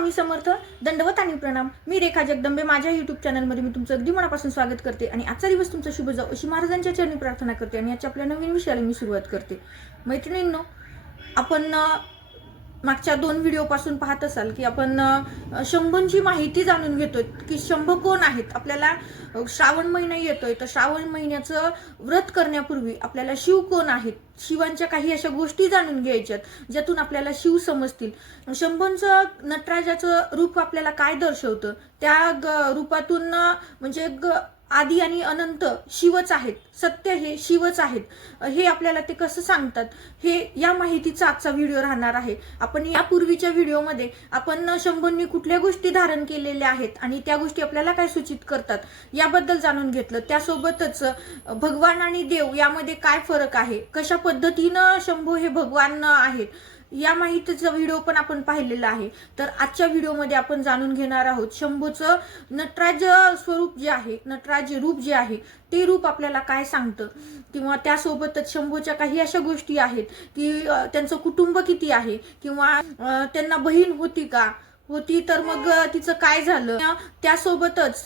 स्वामी समर्थ. दंडवत आणि प्रणाम. मी रेखा जगदंबे. माझ्या यूट्यूब चॅनलमध्ये मी तुमचं अगदी मनापासून स्वागत करते आणि आजचा दिवस तुमचा शुभ जाओ अशी महाराजांच्या चरणी प्रार्थना करते आणि आजच्या आपल्या नवीन विषयाला मी सुरुवात करते. मैत्रिणींनो, आपण मागच्या 2 व्हिडिओपासून पाहत असाल की आपण शंभूंची माहिती जाणून घेतोय की शंभू कोण आहेत. आपल्याला श्रावण महिना येतोय, तर श्रावण महिन्याचं व्रत करण्यापूर्वी आपल्याला शिव कोण आहेत, शिवांच्या काही अशा गोष्टी जाणून घ्यायच्यात ज्यातून आपल्याला शिव समजतील. शंभूंचं नटराजाचं रूप आपल्याला काय दर्शवतं, त्या रूपातून म्हणजे आदी आणि अनंत शिवच आहेत, सत्य हे शिवच आहेत, हे आपल्याला ते कसं सांगतात, हे या माहितीचा आजचा व्हिडिओ राहणार आहे. आपण यापूर्वीच्या व्हिडिओमध्ये आपण शंभूंनी कुठल्या गोष्टी धारण केलेल्या आहेत आणि त्या गोष्टी आपल्याला काय सूचित करतात याबद्दल जाणून घेतलं. त्यासोबतच भगवान आणि देव यामध्ये काय फरक आहे, कशा पद्धतीनं शंभू हे भगवान आहेत, या माहितीचा व्हिडिओ पण आपण पाहिलेला आहे. तर आजच्या व्हिडिओमध्ये आपण जाणून घेणार आहोत शंभूचं नटराज स्वरूप जे आहे, नटराज रूप जे आहे, ते रूप आपल्याला काय सांगतं, किंवा त्यासोबतच शंभूच्या काही अशा गोष्टी आहेत की त्यांचं कुटुंब किती आहे, किंवा त्यांना बहीण होती का, होती तर मग तिचं काय झालं. त्यासोबतच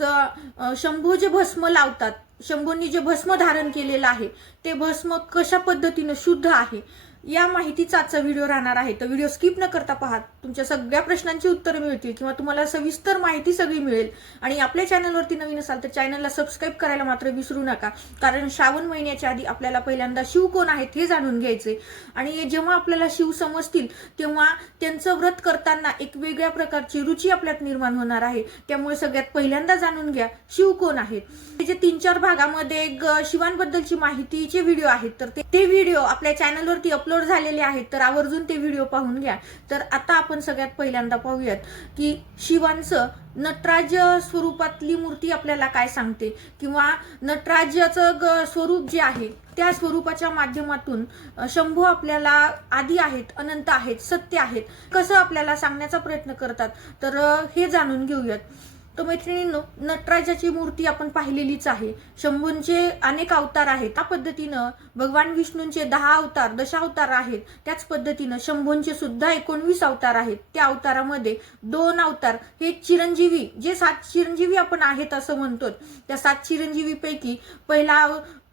शंभू जे भस्म लावतात, शंभूंनी जे भस्म धारण केलेलं आहे ते भस्म कशा पद्धतीने शुद्ध आहे, या माहितीचा आजचा व्हिडिओ राहणार आहे. तर व्हिडिओ स्किप न करता पहा. तुमच्या सगळ्या प्रश्नांची उत्तरं मिळतील किंवा तुम्हाला सविस्तर माहिती सगळी मिळेल. आणि आपल्या चॅनलवरती नवीन असाल तर चॅनलला सबस्क्राईब करायला मात्र विसरू नका, कारण श्रावण महिन्याच्या आधी आपल्याला पहिल्यांदा शिव कोण आहेत हे जाणून घ्यायचे. आणि जेव्हा आपल्याला शिव समजतील तेव्हा त्यांचं व्रत करताना एक वेगळ्या प्रकारची रुची आपल्यात निर्माण होणार आहे. त्यामुळे सगळ्यात पहिल्यांदा जाणून घ्या शिव कोण आहेत. हे जे 3-4 भागामध्ये शिवांबद्दलची माहितीचे व्हिडिओ आहेत, तर ते व्हिडिओ आपल्या चॅनलवरती अपलोड झालेले आहेत, तर आवर्जून ते व्हिडिओ पाहून घ्या. तर आता आपण सगळ्यात पहिल्यांदा पाहूयात की शिवांचं नटराज स्वरूपातली मूर्ती आपल्याला काय सांगते, किंवा नटराजाचं स्वरूप जे आहे त्या स्वरूपाच्या माध्यमातून शंभू आपल्याला आदी आहेत, अनंत आहेत, सत्य आहेत, कसं आपल्याला सांगण्याचा प्रयत्न करतात, तर हे जाणून घेऊयात. तर मैत्रिणींनो, नटराजाची मूर्ती आपण पाहिलेलीच आहे. शंभूंचे अनेक अवतार आहेत. त्या पद्धतीनं भगवान विष्णूंचे 10 अवतार, दशावतार आहेत. त्याच पद्धतीनं शंभूंचे सुद्धा 19 अवतार आहेत. त्या अवतारामध्ये 2 अवतार हे चिरंजीवी, जे 7 चिरंजीवी आपण आहेत असं म्हणतो, त्या 7 चिरंजीवीपैकी पहिला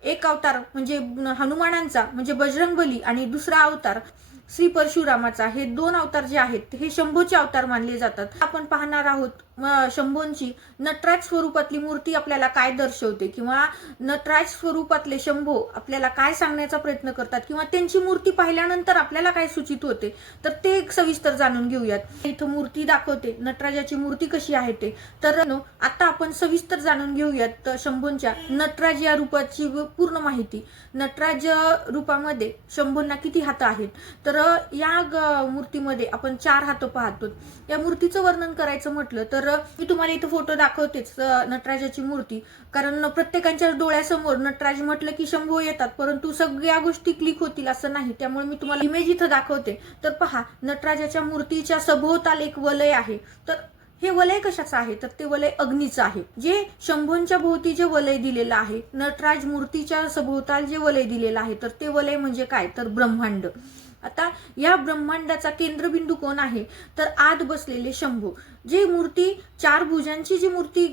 एक अवतार म्हणजे हनुमानांचा म्हणजे बजरंगबली, आणि दुसरा अवतार श्री परशुरामाचा, हे 2 अवतार जे आहेत हे शंभूचे अवतार मानले जातात. आपण पाहणार आहोत शंभूंची नटराज स्वरूपातली मूर्ती आपल्याला काय दर्शवते, किंवा नटराज स्वरूपातले शंभू आपल्याला काय सांगण्याचा प्रयत्न करतात, किंवा त्यांची मूर्ती पाहिल्यानंतर आपल्याला काय सूचित होते, तर ते एक सविस्तर जाणून घेऊयात. इथं मूर्ती दाखवते, नटराजाची मूर्ती कशी आहे ते. तर आता आपण सविस्तर जाणून घेऊयात शंभूंच्या नटराज या रूपाची पूर्ण माहिती. नटराज रूपामध्ये शंभूंना किती हात आहेत, तर या मूर्तीमध्ये आपण 4 हात पाहतो. या मूर्तीचं वर्णन करायचं म्हटलं तर मी तुम्हाला इथं फोटो दाखवतेच नटराजाची मूर्ती, कारण प्रत्येकाच्या डोळ्यासमोर नटराज म्हटलं की शंभू येतात, परंतु सगळ्या गोष्टी क्लिक होतील असं नाही. त्यामुळे मी तुम्हाला इमेज इथं दाखवते. तर पहा, नटराजाच्या मूर्तीच्या सभोवताल एक वलय आहे. तर हे वलय कशाचं आहे, तर ते वलय अग्नीचं आहे. जे शंभूंच्या भोवती जे वलय दिलेलं आहे, नटराज मूर्तीच्या सभोवताल जे वलय दिलेलं आहे, तर ते वलय म्हणजे काय, तर ब्रह्मांड. आता या ब्रह्मांडाचा केंद्रबिंदू कोण आहे, तर आत बसलेले शंभू. जी मूर्ती 4 भुजांची जी मूर्ती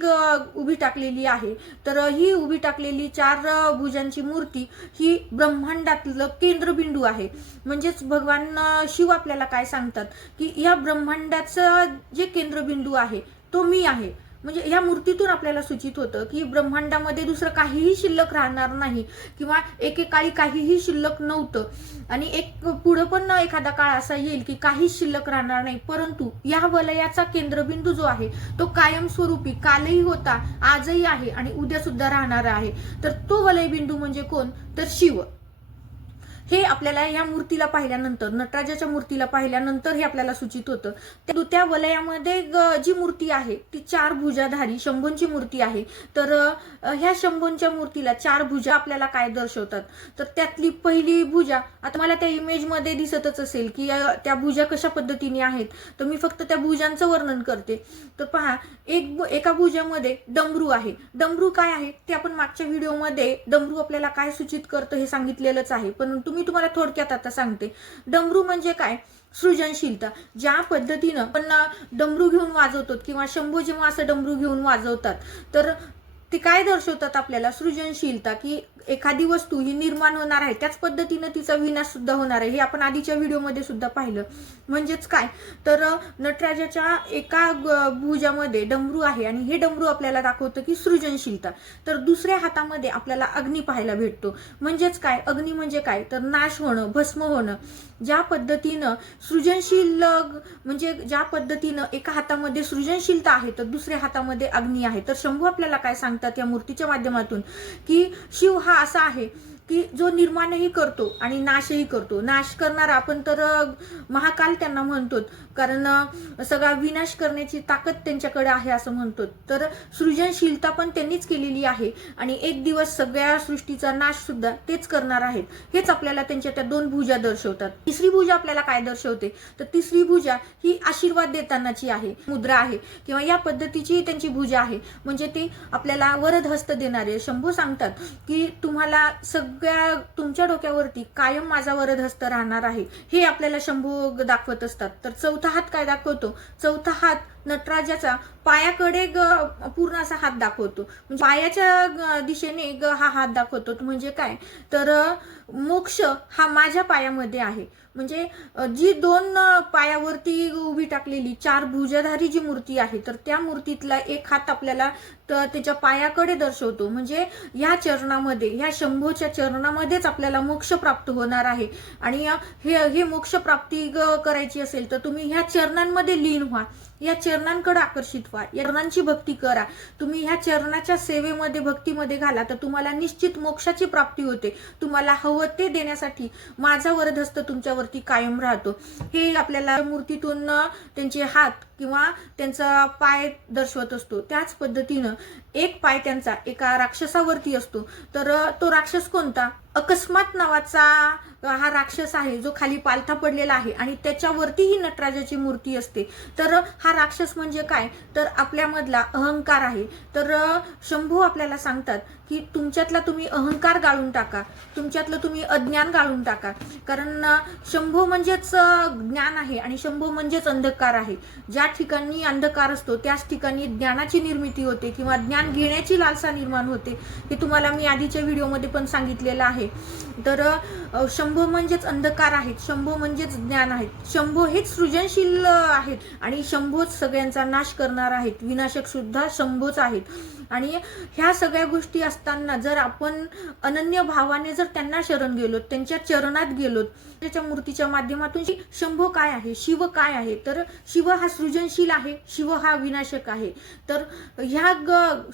उभी टाकलेली आहे, तर ही उभी टाकलेली 4 भुजांची मूर्ती ही ब्रह्मांडातलं केंद्रबिंदू आहे. म्हणजेच भगवान शिव आपल्याला काय सांगतात की या ब्रह्मांडाचं जे केंद्रबिंदू आहे तो मी आहे. म्हणजे या मूर्तीतून आपल्याला सूचित होतं की ब्रह्मांडामध्ये दुसरं काहीही शिल्लक राहणार नाही, किंवा एकेकाळी काहीही शिल्लक नव्हतं, आणि पुढं पण एखादा काळ असा येईल की काहीच शिल्लक राहणार नाही. परंतु या वलयाचा केंद्रबिंदू जो आहे तो कायमस्वरूपी, कालही होता, आजही आहे आणि उद्या सुद्धा राहणार आहे. तर तो वलयबिंदू म्हणजे कोण, तर शिव. हे आपल्याला या मूर्तीला पाहिल्यानंतर, नटराजाच्या मूर्तीला पाहिल्यानंतर हे आपल्याला सूचित होतं. त्या वलयामध्ये जी मूर्ती आहे ती 4 भुजाधारी शंभूंची मूर्ती आहे. तर ह्या शंभूंच्या मूर्तीला 4 भुजा आपल्याला काय दर्शवतात, तर त्यातली पहिली भुजा, आता मला त्या इमेजमध्ये दिसतच असेल की त्या भुजा कशा पद्धतीने आहेत, तर मी फक्त त्या भुजांचं वर्णन करते. तर पहा, एका भुजामध्ये डमरू आहे. डमरू काय आहे ते आपण मागच्या व्हिडिओमध्ये डमरू आपल्याला काय सूचित करतं हे सांगितलेलंच आहे, परंतु मी तुम्हाला थोडक्यात आता सांगते. डमरू म्हणजे काय? सृजनशीलता. ज्या पद्धतीनं आपण डमरू घेऊन वाजवतो किंवा शंभू जेव्हा असं डमरू घेऊन वाजवतात तर ते काय दर्शवतात आपल्याला? सृजनशीलता, की एखादी वस्तू ही निर्माण होणार आहे त्याच पद्धतीनं तिचा विनाश सुद्धा होणार आहे. हे आपण आधीच्या व्हिडिओमध्ये सुद्धा पाहिलं. म्हणजेच काय तर नटराजाच्या एका भुजामध्ये डमरू आहे आणि हे डमरू आपल्याला दाखवतं की सृजनशीलता. तर दुसऱ्या हातामध्ये आपल्याला अग्नी पाहायला भेटतो. म्हणजेच काय? अग्नी म्हणजे काय तर नाश होणं, भस्म होणं. ज्या पद्धतीनं सृजनशील म्हणजे ज्या पद्धतीनं एका हातामध्ये सृजनशीलता आहे तर दुसऱ्या हातामध्ये अग्नी आहे. तर शंभू आपल्याला काय सांगतात या मूर्तीच्या माध्यमातून की शिव हा असा आहे की जो निर्माणही करतो आणि नाशही करतो. नाश करणारा आपण तर महाकाल त्यांना म्हणतो, कारण सगळा विनाश करण्याची ताकद त्यांच्याकडे आहे असं म्हणतो. तर सृजनशीलता पण त्यांनीच केलेली आहे आणि एक दिवस सगळ्या सृष्टीचा नाश सुद्धा तेच करणार आहेत. हेच आपल्याला त्यांच्या त्या दोन भुजा दर्शवतात. तिसरी भुजा आपल्याला काय दर्शवते तर तिसरी भुजा ही आशीर्वाद देतानाची आहे, मुद्रा आहे किंवा या पद्धतीची त्यांची भुजा आहे. म्हणजे ते आपल्याला वरदहस्त देणारे. शंभू सांगतात की तुम्हाला सगळ्या तुमच्या डोक्यावरती कायम माझा वरदहस्त राहणार आहे. हे आपल्याला शंभू दाखवत असतात. तर चौथा हात काय दाखवतो? चौथा हात नटराजाचा पायाकडे पूर्ण असा हात दाखवतो. म्हणजे पायाच्या दिशेने हा हात दाखवतो. म्हणजे काय तर मोक्ष हा माझ्या पायामध्ये आहे. म्हणजे जी दोन पायावरती उभी टाकलेली चार भुजाधारी जी मूर्ती आहे तर त्या मूर्तीतला एक हात आपल्याला त्याच्या पायाकडे दर्शवतो. म्हणजे या चरणामध्ये, या शंभूच्या चरणामध्येच आपल्याला मोक्ष प्राप्त होणार आहे. आणि हे मोक्ष प्राप्ती करायची असेल तर तुम्ही ह्या चरणांमध्ये लीन व्हा, या चरणांकडे आकर्षित व्हा, या चरणांची भक्ती करा. तुम्ही ह्या चरणाच्या सेवेमध्ये, भक्तीमध्ये घाला तर तुम्हाला निश्चित मोक्षाची प्राप्ती होते. तुम्हाला हवं ते देण्यासाठी माझा वरदहस्त तुमच्यावरती कायम राहतो. हे आपल्याला मूर्तीतून त्यांचे हात किंवा त्यांचा पाय दर्शवत असतो. त्याच पद्धतीनं एक पाय त्यांचा एका राक्षसावरती असतो. तर तो राक्षस कोणता? अकस्मात नावाचा हा राक्षस आहे जो खाली पालथा पडलेला आहे आणि त्याच्यावरती ही नटराजाची मूर्ती असते. तर हा राक्षस म्हणजे काय तर आपल्यामधला अहंकार आहे. तर शंभू आपल्याला सांगतात की तुमच्यातला तुम्ही अहंकार गाळून टाका, तुमच्यातलं तुम्ही अज्ञान गाळून टाका. कारण शंभू म्हणजेच ज्ञान आहे आणि शंभू म्हणजेच अंधकार आहे. ज्या ठिकाणी अंधकार असतो त्याच ठिकाणी ज्ञानाची निर्मिती होते किंवा ज्ञान घेण्याची लालसा निर्माण होते. हे तुम्हाला मी आधीच्या व्हिडिओमध्ये पण सांगितलेलं आहे. तर शंभू म्हणजेच अंधकार आहेत, शंभू म्हणजेच ज्ञान आहेत, शंभू हेच सृजनशील आहेत आणि शंभूच सगळ्यांचा नाश करणार आहेत. विनाशक सुद्धा शंभूच आहेत. आणि ह्या सगळ्या गोष्टी असताना जर आपण अनन्य भावाने जर त्यांना शरण गेलो, त्यांच्या चरणात गेलो, त्याच्या मूर्तीच्या माध्यमातून शंभू काय आहे, शिव काय आहे तर शिव हा सृजनशील आहे, शिव हा विनाशक आहे. तर ह्या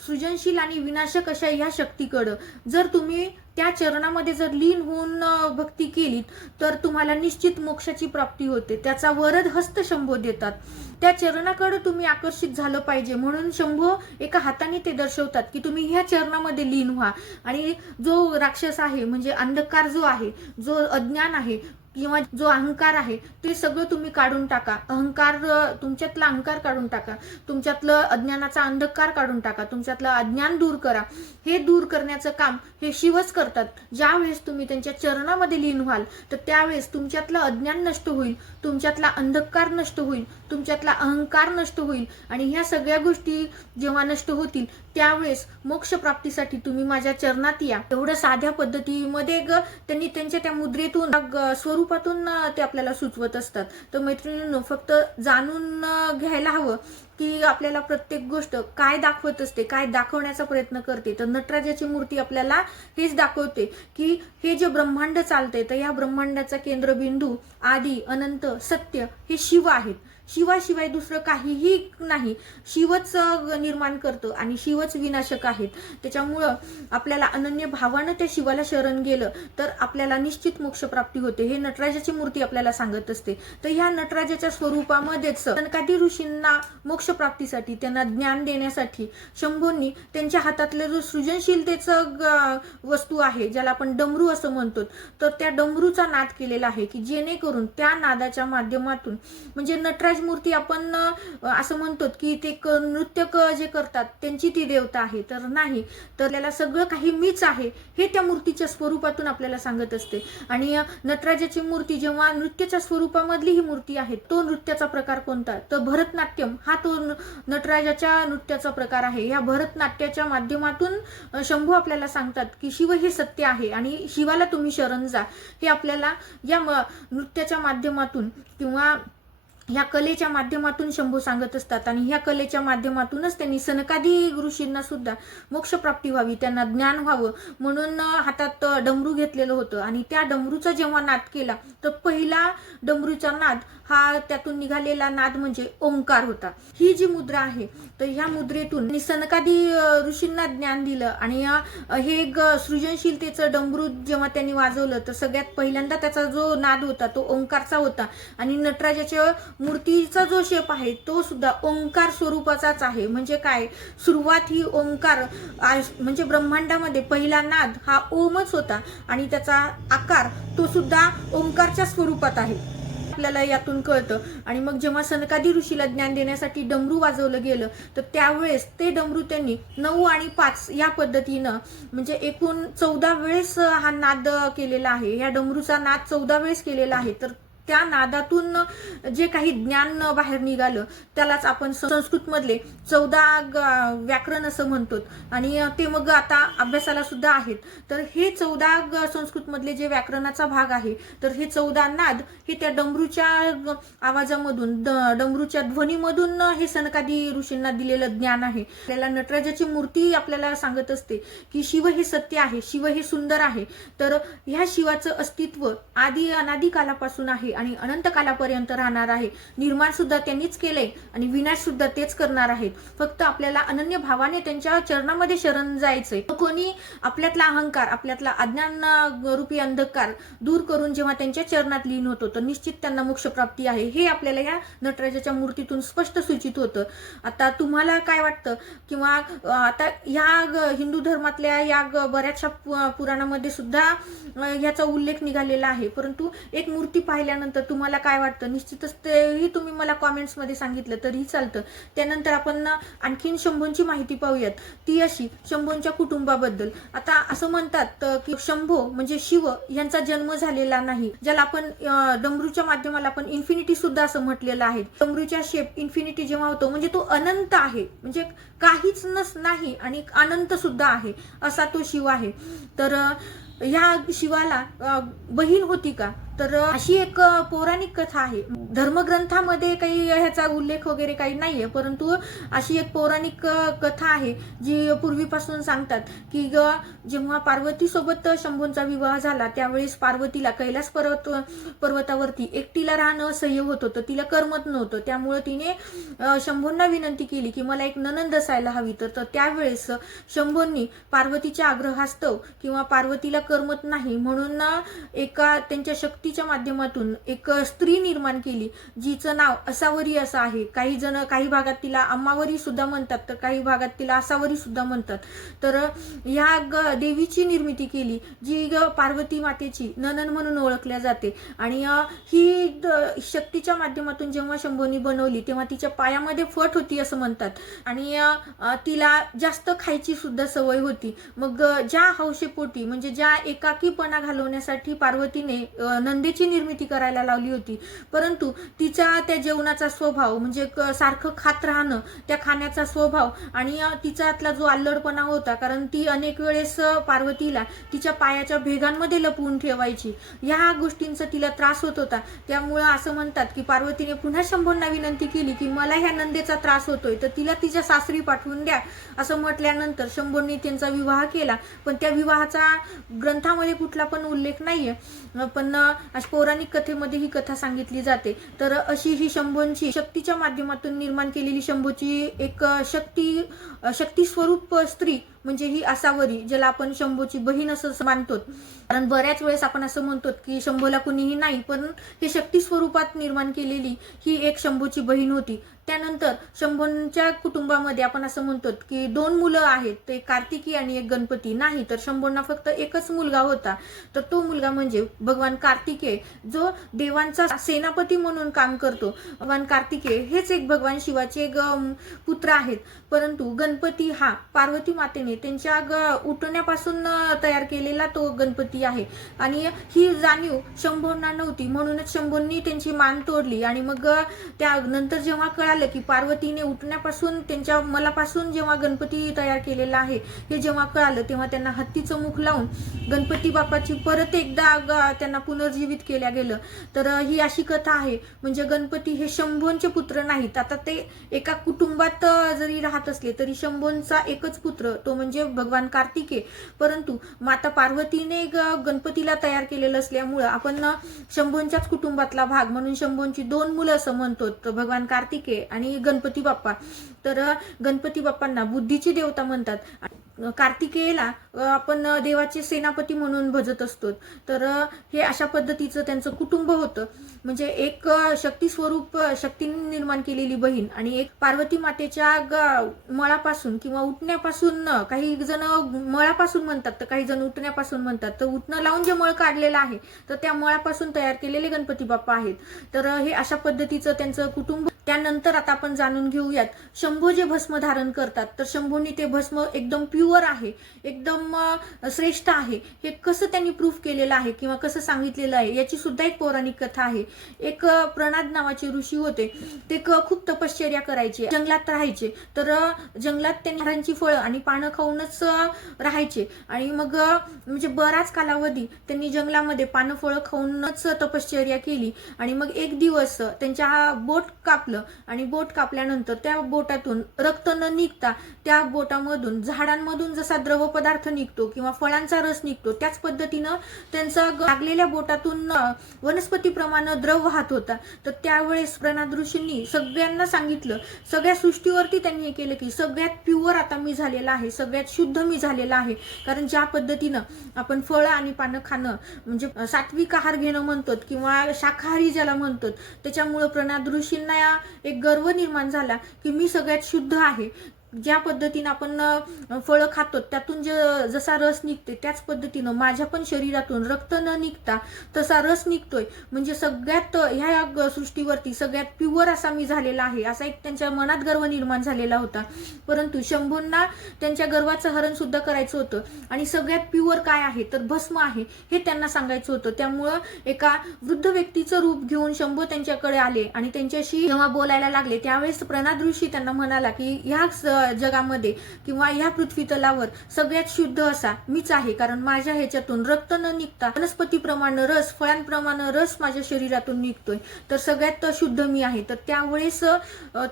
सृजनशील आणि विनाशक अशा ह्या शक्तीकडं जर तुम्ही त्या चरणामध्ये जर लीन होऊन भक्ती केलीत तर तुम्हाला निश्चित मोक्षाची प्राप्ती होते. त्याचा वरद हस्त शंभू देतात. त्या चरणाकडे तुम्ही आकर्षित झालं पाहिजे म्हणून शंभू एका हाताने ते दर्शवतात की तुम्ही ह्या चरणामध्ये लीन व्हा. आणि जो राक्षस आहे म्हणजे अंधकार जो आहे, जो अज्ञान आहे किंवा जो अहंकार आहे ते सगळं तुम्ही काढून टाका. तुमच्यातला अहंकार काढून टाका, तुमच्यातलं अज्ञानाचा अंधकार काढून टाका, तुमच्यातलं अज्ञान दूर करा. हे दूर करण्याचं काम हे शिवच करतात. ज्यावेळेस तुम्ही त्यांच्या चरणामध्ये लीन व्हाल तर त्यावेळेस तुमच्यातलं अज्ञान नष्ट होईल, तुमच्यातला अंधकार नष्ट होईल, तुमच्यातला अहंकार नष्ट होईल. आणि ह्या सगळ्या गोष्टी जेव्हा नष्ट होतील त्यावेळेस मोक्ष प्राप्तीसाठी तुम्ही माझ्या चरणात या. एवढं साध्या पद्धतीमध्ये त्यांनी त्यांच्या त्या मुद्रेतून स्वरूपातून ते आपल्याला सुचवत असतात. तर मैत्रिणींनो, फक्त जाणून घ्यायला हवं की आपल्याला प्रत्येक गोष्ट काय दाखवत असते, काय दाखवण्याचा प्रयत्न करते. तर नटराजाची मूर्ती आपल्याला हेच दाखवते की हे जे ब्रह्मांड चालते तर या ब्रह्मांडाचा केंद्रबिंदू आदी अनंत सत्य हे शिव आहेत. शिवाशिवाय दुसरं काहीही नाही. शिवच निर्माण करतं आणि शिवच विनाशक आहेत. त्याच्यामुळं आपल्याला अनन्य भावानं त्या शिवाला शरण गेलं तर आपल्याला निश्चित मोक्ष प्राप्ती होते. हे नटराजाची मूर्ती आपल्याला सांगत असते. तर ह्या नटराजाच्या स्वरूपामध्येच सनकादी ऋषींना मोक्ष प्राप्तीसाठी, त्यांना ज्ञान देण्यासाठी शंभूंनी त्यांच्या हातातलं जो सृजनशीलतेचं वस्तू आहे ज्याला आपण डमरू असं म्हणतो तर त्या डमरूचा नाद केलेला आहे की जेणेकरून त्या नादाच्या माध्यमातून म्हणजे नटराज नटराज मूर्ती आपण असं म्हणतो की ते नृत्य जे करतात त्यांची ती देवता आहे, तर नाही. तर त्याला सगळं काही मीच आहे हे त्या मूर्तीच्या स्वरूपातून आपल्याला सांगत असते. आणि नटराजाची मूर्ती जेव्हा नृत्याच्या स्वरूपामधली ही मूर्ती आहे, तो नृत्याचा प्रकार कोणता, तर भरतनाट्यम हा तो नटराजाच्या नृत्याचा प्रकार आहे. या भरतनाट्याच्या माध्यमातून शंभू आपल्याला सांगतात की शिव हे सत्य आहे आणि शिवाला तुम्ही शरण जा. हे आपल्याला या नृत्याच्या माध्यमातून किंवा ह्या कलेच्या माध्यमातून शंभू सांगत असतात. आणि ह्या कलेच्या माध्यमातूनच त्यांनी सनकादी ऋषींना सुद्धा मोक्षप्राप्ती व्हावी, त्यांना ज्ञान व्हावं म्हणून हातात डमरू घेतलेलं होतं. आणि त्या डमरूचा जेव्हा नाद केला तर पहिला डमरूचा नाद हा त्यातून निघालेला नाद म्हणजे ओंकार होता. ही जी मुद्रा आहे तर ह्या मुद्रेतून सनकादी ऋषींना ज्ञान दिलं. आणि हे एक सृजनशीलतेचं डमरू जेव्हा त्यांनी वाजवलं तर सगळ्यात पहिल्यांदा त्याचा जो नाद होता तो ओंकारचा होता. आणि नटराजाच्या मूर्तीचा जो शेप आहे तो सुद्धा ओंकार स्वरूपाचाच आहे. म्हणजे काय, सुरुवात ही ओंकार, म्हणजे ब्रह्मांडामध्ये पहिला नाद हा ओमच होता आणि त्याचा आकार तो सुद्धा ओंकारच्या स्वरूपात आहे, आपल्याला यातून कळतं. आणि मग जेव्हा सनकादी ऋषीला ज्ञान देण्यासाठी डमरू वाजवलं गेलं तर त्यावेळेस ते डमरू त्यांनी 9 आणि 5 या पद्धतीनं म्हणजे एकूण 14 वेळेस हा नाद केलेला आहे. या डमरूचा नाद 14 वेळेस केलेला आहे. तर त्या नादातून जे काही ज्ञान बाहेर निघालं त्यालाच आपण संस्कृत मधले 14 व्याकरण असं म्हणतो. आणि ते मग आता अभ्यासाला सुद्धा आहेत. तर हे 14 संस्कृत मधले जे व्याकरणाचा भाग आहे तर हे 14 नाद हे त्या डमरूच्या आवाजामधून, डमरूच्या ध्वनीमधून हे सनकादी ऋषींना दिलेलं ज्ञान आहे. आपल्याला नटराजाची मूर्ती आपल्याला सांगत असते की शिव हे सत्य आहे, शिव हे सुंदर आहे. तर ह्या शिवाचं अस्तित्व आदी अनादी कालापासून आहे आणि अनंत कालापर्यंत राहणार आहे. निर्माण सुद्धा त्यांनीच केलंय आणि विनाश सुद्धा तेच करणार आहेत. फक्त आपल्याला अनन्य भावाने त्यांच्या चरणामध्ये शरण जायचंय. कोणी आपल्यातला अहंकार, आपल्यातला अज्ञान रूपी अंधकार दूर करून जेव्हा त्यांच्या चरणात लीन होतो तर निश्चित त्यांना मोक्षप्राप्ती आहे. हे आपल्याला या नटराजाच्या मूर्तीतून स्पष्ट सूचित होतं. आता तुम्हाला काय वाटतं, किंवा आता ह्या हिंदू धर्मातल्या या बऱ्याचशा पुराणामध्ये सुद्धा याचा उल्लेख निघालेला आहे. परंतु एक मूर्ती पाहिल्यानंतर तुम्हाला काय वाटतं, निश्चितच तेही तुम्ही मला कॉमेंट्स मध्ये सांगितलं तरी चालतं. त्यानंतर आपण आणखीन शंभूंची माहिती पाहूयात, ती अशी शंभूंच्या कुटुंबाबद्दल. आता असं म्हणतात की शंभू म्हणजे शिव यांचा जन्म झालेला नाही, ज्याला आपण डमरूच्या माध्यमाला आपण इन्फिनिटी सुद्धा असं म्हटलेलं आहे. डमरूच्या शेप इन्फिनिटी जेव्हा होतो म्हणजे तो अनंत आहे, म्हणजे काहीच नाही आणि अनंत सुद्धा आहे असा तो शिव आहे. तर ह्या शिवाला बहीण होती का, तर अशी एक पौराणिक कथा आहे. धर्मग्रंथामध्ये काही ह्याचा उल्लेख वगैरे काही नाहीये, परंतु अशी एक पौराणिक कथा आहे जी पूर्वीपासून सांगतात की जेव्हा पार्वती सोबत शंभूंचा विवाह झाला त्यावेळेस पार्वतीला कैलास पर्वतावरती एकटीला राहणं असह्य होत होतं, तिला करमत नव्हतं. त्यामुळे तिने शंभूंना विनंती केली की मला एक नणंद असायला हवी. तर त्यावेळेस शंभूंनी पार्वतीच्या आग्रहास्तव किंवा पार्वतीला करमत नाही म्हणून एका त्यांच्या शक्तीच्या माध्यमातून एक स्त्री निर्माण केली जिचं नाव असावरी असं आहे. काही जण काही भागात तिला अम्मावरी सुद्धा म्हणतात तर काही भागात तिला असावरी सुद्धा म्हणतात. तर ह्या देवीची निर्मिती केली जी पार्वती मातेची नणंद म्हणून ओळखल्या जाते. आणि ही शक्तीच्या माध्यमातून जेव्हा शंभूंनी बनवली तेव्हा तिच्या पायामध्ये फट होती असं म्हणतात. आणि तिला जास्त खायची सुद्धा सवय होती. मग ज्या हौशेपोटी म्हणजे ज्या एकाकीपणा घालवण्यासाठी पार्वतीने नंदेची निर्मिती करायला लावली होती, परंतु तिचा त्या जेवणाचा स्वभाव म्हणजे सारखं खात राहणं, त्या खाण्याचा स्वभाव आणि तिच्यातला जो अल्लडपणा होता, कारण ती अनेक वेळेस पार्वतीला तिच्या पायाच्या भेगांमध्ये लपवून ठेवायची, ह्या गोष्टींचा तिला त्रास होत होता. त्यामुळं असं म्हणतात की पार्वतीने पुन्हा शंभूंना विनंती केली की मला ह्या नंदेचा त्रास होतोय तर तिला तिच्या सासरी पाठवून द्या. असं म्हटल्यानंतर शंभूंनी त्यांचा विवाह केला. पण त्या विवाहाचा ग्रंथामध्ये कुठला पण उल्लेख नाहीये, पण पौराणिक कथेमध्ये ही कथा सांगितली जाते. तर अशी ही शंभूंची शक्तीच्या माध्यमातून निर्माण केलेली शंभूची एक शक्ती स्वरूप स्त्री म्हणजे ही असावरी, ज्याला आपण शंभूची बहीण असं मानतो. कारण बऱ्याच वेळेस आपण असं म्हणतो की शंभूला कुणीही नाही, पण हे शक्ती स्वरूपात निर्माण केलेली ही एक शंभूची बहीण होती. त्यानंतर शंभूंच्या कुटुंबामध्ये आपण असं म्हणतो की 2 मुलं आहेत, ते कार्तिकी आणि एक गणपती. नाही, तर शंभूंना फक्त एकच मुलगा होता. तर तो मुलगा म्हणजे भगवान कार्तिकेय, जो देवांचा सेनापती म्हणून काम करतो. भगवान कार्तिकेय हेच एक भगवान शिवाचे एक पुत्र आहेत. परंतु गणपती हा पार्वती मातेने त्यांच्या उठण्यापासून तयार केलेला तो गणपती आहे. आणि ही जाणीव शंभूंना नव्हती, म्हणूनच शंभूंनी त्यांची मान तोडली. आणि मग त्यानंतर जेव्हा कळालं की पार्वतीने उठण्यापासून त्यांच्या मलापासून जेव्हा गणपती तयार केलेला आहे हे जेव्हा कळालं, तेव्हा त्यांना हत्तीचं मुख लावून गणपती बाप्पाची परत एकदा त्यांना पुनर्जीवित केल्या गेलं. तर ही अशी कथा आहे. म्हणजे गणपती हे शंभूंचे पुत्र नाहीत. आता ते एका कुटुंबात जरी राहत असले तरी शंभूंचा एकच पुत्र, तो म्हणजे भगवान कार्तिकेय. परंतु माता पार्वतीने गणपतीला तयार केलेलं असल्यामुळं आपण शंभूंच्याच कुटुंबातला भाग म्हणून शंभूंची 2 मुलं असं म्हणतो, भगवान कार्तिकेय आणि गणपती बाप्पा. तर गणपती बाप्पांना बुद्धीची देवता म्हणतात. कार्तिकेयला आपण देवाचे सेनापती म्हणून भजत असतो. तर हे अशा पद्धतीचं त्यांचं कुटुंब होतं. म्हणजे एक शक्ती स्वरूप, शक्तीने निर्माण केलेली बहीण आणि एक पार्वती मातेच्या मळापासून किंवा उठण्यापासून, काही जण मळापासून म्हणतात तर काही जण उठण्यापासून म्हणतात. तर उठणं लावून जे मळ काढलेलं आहे तर त्या मळापासून तयार केलेले गणपती बाप्पा आहेत. तर हे अशा पद्धतीचं त्यांचं कुटुंब. त्यानंतर आता आपण जाणून घेऊयात शंभू जे भस्म धारण करतात, तर शंभूंनी ते भस्म एकदम प्युअर आहे, एकदम श्रेष्ठ आहे, हे कसं त्यांनी प्रूफ केलेलं आहे किंवा कसं सांगितलेलं आहे याची सुद्धा एक पौराणिक कथा आहे. एक प्रणाद नावाचे ऋषी होते. ते खूप तपश्चर्या करायचे, जंगलात राहायचे. तर जंगलात ते झाडांची फळं आणि पानं खाऊनच राहायचे. आणि मग म्हणजे बराच कालावधी त्यांनी जंगलामध्ये पानं फळं खाऊनच तपश्चर्या केली. आणि मग एक दिवस त्यांच्या बोट कापलं आणि बोट कापल्यानंतर त्या बोटातून रक्त न निघता त्या बोटामधून, झाडांमधून जसा द्रव पदार्थ निघतो किंवा फळांचा रस निघतो, त्याच पद्धतीनं त्यांचा लागलेल्या बोटातून वनस्पतीप्रमाणे द्रव वाहत होता. तर त्यावेळेस प्रणाद ऋषींनी सगळ्यांना सांगितलं, सगळ्या सृष्टीवरती त्यांनी हे केलं की सगळ्यात प्युअर आता मी झालेला आहे, सगळ्यात शुद्ध मी झालेला आहे. कारण ज्या पद्धतीनं आपण फळं आणि पानं खाणं म्हणजे सात्विक आहार घेणं म्हणतो किंवा शाकाहारी ज्याला म्हणतो, त्याच्यामुळं प्रणाद ऋषींना एक गर्व निर्माण झाला की मी सगळ्यात शुद्ध आहे. ज्या पद्धतीनं आपण फळं खातो त्यातून जसा रस निघते त्याच पद्धतीनं माझ्या पण शरीरातून रक्त न निघता तसा रस निघतोय. म्हणजे सगळ्यात ह्या सृष्टीवरती सगळ्यात प्युअर असा मी झालेला आहे, असा एक त्यांच्या मनात गर्व निर्माण झालेला होता. परंतु शंभूंना त्यांच्या गर्वाचं हरण सुद्धा करायचं होतं आणि सगळ्यात प्युअर काय आहे तर भस्म आहे हे त्यांना सांगायचं होतं. त्यामुळं एका वृद्ध व्यक्तीचं रूप घेऊन शंभू त्यांच्याकडे आले आणि त्यांच्याशी जेव्हा बोलायला लागले त्यावेळेस प्रणाद ऋषी त्यांना म्हणाला की ह्या जगामध्ये किंवा ह्या पृथ्वी तलावर सगळ्यात शुद्ध असा मीच आहे. कारण माझ्या ह्याच्यातून रक्त न निघता वनस्पतीप्रमाणे रस, फळांप्रमाणे रस माझ्या शरीरातून निघतोय. तर सगळ्यात शुद्ध मी आहे. तर त्यावेळेस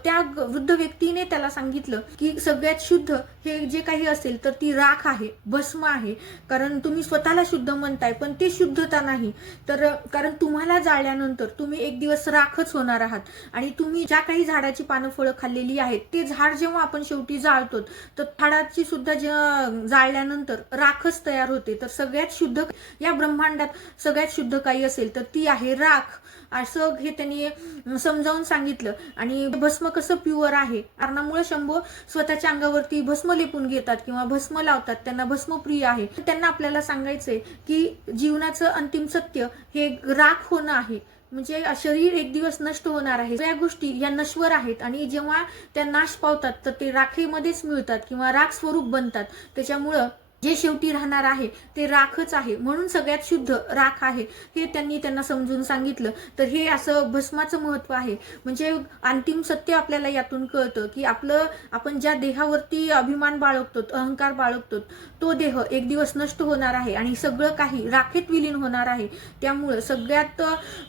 त्या वृद्ध व्यक्तीने त्याला सांगितलं की सगळ्यात शुद्ध हे जे काही असेल तर ती राख आहे, भस्म आहे. कारण तुम्ही स्वतःला शुद्ध म्हणताय पण ते शुद्धता नाही. तर कारण तुम्हाला जाळल्यानंतर तुम्ही एक दिवस राखच होणार आहात. आणि तुम्ही ज्या काही झाडाची पानं फळं खाल्लेली आहेत ते झाड जेव्हा आपण शेवटी जाळतो तर झाडाची सुद्धा जाळल्यानंतर राखच तयार होते. तर सगळ्यात शुद्ध या ब्रह्मांडात सगळ्यात शुद्ध काही असेल तर ती आहे राख, असं हे त्यांनी समजावून सांगितलं. आणि भस्म कसं प्युअर आहे, कारणामुळे शंभू स्वतःच्या अंगावरती भस्म लेपून घेतात किंवा भस्म लावतात, त्यांना भस्म प्रिय आहे. त्यांना आपल्याला सांगायचंय की जीवनाचं अंतिम सत्य हे राख होणं आहे. म्हणजे शरीर एक दिवस नष्ट होणार आहे, सगळ्या गोष्टी या नश्वर आहेत आणि जेव्हा त्या नाश पावतात तर ते राखेमध्येच मिळतात किंवा राख स्वरूप बनतात. त्याच्यामुळं जे शेवटी राहणार आहे ते राखच आहे, म्हणून सगळ्यात शुद्ध राख आहे हे त्यांना समजून सांगितलं. तर हे असं भस्माचं महत्व आहे. म्हणजे अंतिम सत्य आपल्याला यातून कळतं की आपण ज्या देहावरती अभिमान बाळगतो, अहंकार बाळगतो, तो देह एक दिवस नष्ट होणार आहे आणि सगळं काही राखेत विलीन होणार आहे. त्यामुळं सगळ्यात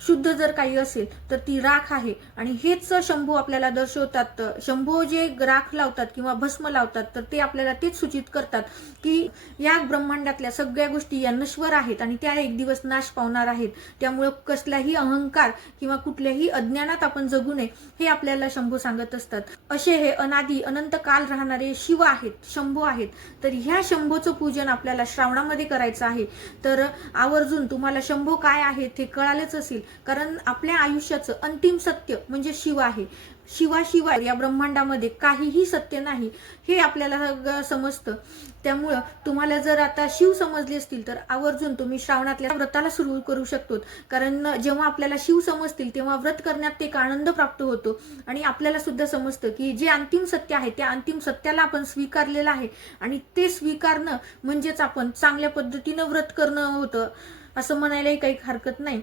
शुद्ध जर काही असेल तर ती राख आहे. आणि हेच शंभू आपल्याला दर्शवतात. शंभू जे राख लावतात किंवा भस्म लावतात तर ते आपल्याला तेच सूचित करतात की या ब्रह्मांडातल्या सगळ्या गोष्टी या नश्वर आहेत आणि त्या एक दिवस नाश पावणार आहेत. त्यामुळे कसलाही अहंकार किंवा कुठल्याही अज्ञानात आपण जगू नये हे आपल्याला शंभू सांगत असतात. असे हे अनादी अनंत काल राहणारे शिव आहेत, शंभू आहेत. तर ह्या शंभूचं पूजन आपल्याला श्रावणामध्ये करायचं आहे. तर आवर्जून तुम्हाला शंभू काय आहे ते कळालेच असेल, कारण आपल्या आयुष्याचं अंतिम सत्य म्हणजे शिव आहे. शिवाशिवाय या ब्रह्मांडामध्ये काहीही सत्य नाही हे आपल्याला समजतं. त्यामुळं तुम्हाला जर आता शिव समजले असतील तर आवर्जून तुम्ही श्रावणातल्या व्रताला सुरू करू शकतो. कारण जेव्हा आपल्याला शिव समजतील तेव्हा व्रत करण्यात एक आनंद प्राप्त होतो आणि आपल्याला सुद्धा समजतं की जे अंतिम सत्य आहे त्या अंतिम सत्याला आपण स्वीकारलेलं आहे आणि ते स्वीकारणं म्हणजेच आपण चांगल्या पद्धतीनं व्रत करणं होतं असं म्हणायलाही काही हरकत नाही.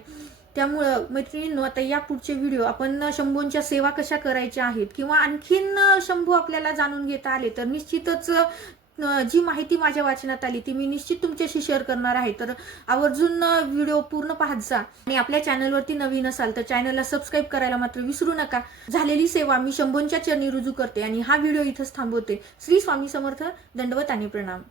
त्यामुळं मैत्रिणींनो, आता या पुढचे व्हिडिओ आपण शंभूंच्या सेवा कशा करायच्या आहेत किंवा आणखीन शंभू आपल्याला जाणून घेता आले तर निश्चितच जी माहिती माझ्या वाचनात आली ती मी निश्चित तुमच्याशी शेअर करणार आहे. तर आवर्जून व्हिडिओ पूर्ण पाहत जा आणि आपल्या चॅनलवरती नवीन असाल तर चॅनलला सबस्क्राईब करायला मात्र विसरू नका. झालेली सेवा मी शंभूंच्या चरणी रुजू करते आणि हा व्हिडिओ इथंच थांबवते. श्री स्वामी समर्थ. दंडवत आणि प्रणाम.